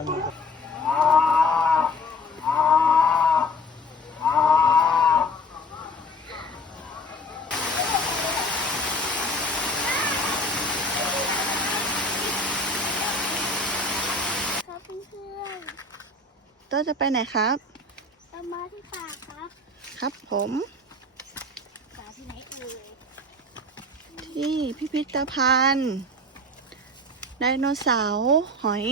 านมันครับเพื่อนโต้จะไปไหนครับๆเรามาที่ป่าครับครับผมป่าที่ไหนเอ่ยที่พิพิธภัณฑ์ ไดโนเสาร์หอย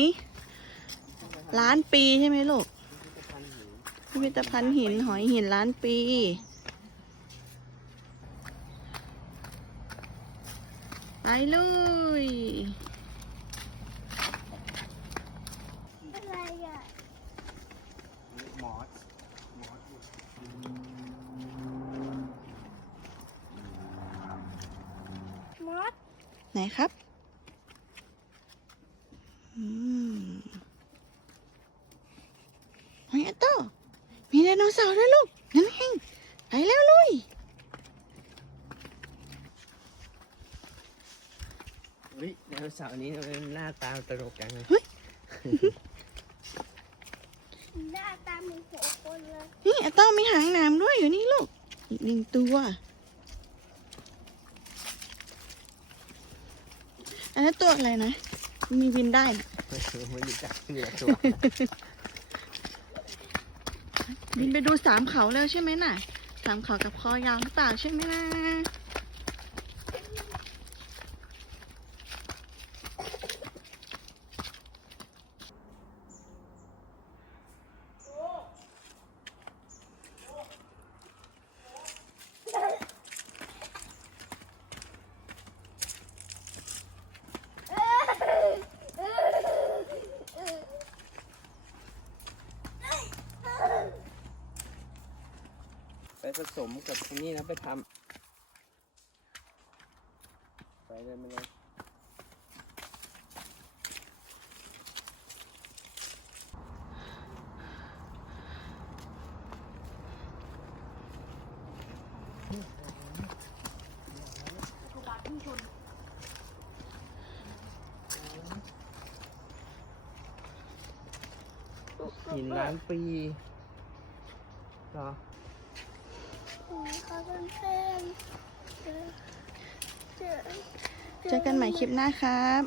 ล้านปีใช่ไหมลูกพิพิธภัณฑ์หินหอยหินล้านปี ไปเลยอะไรอะมอสมอสมดไหนครับ อืมหอยอัตโตมีไดโนเสาร์ด้วยลูก นั่นเองไปแล้วลุยเฮ้ยไดโนเสาร์นี้ทำไมมันหน้าตาตลกจังเลยหน้าตาเหมือนหัวคนเลยนี่อัตโตมีหางหนามด้วยอยู่นี่ลูก อีกหนึ่งตัวอันนั้นตัวอะไรนะ มีบินได้นะ มันรู้จักเหนือตัวบินไปดูสามเขาแล้วใช่ไหมน่ะ สามเขากับคอยาวหรือเปล่าใช่ไหมนะ ผสมกับอันนี้นะไปทำไปเลยมาเลยหินล้านปีเหรอ ครับเพื่อนๆเจอเจอเจอกันใหม่คลิปหน้าครับ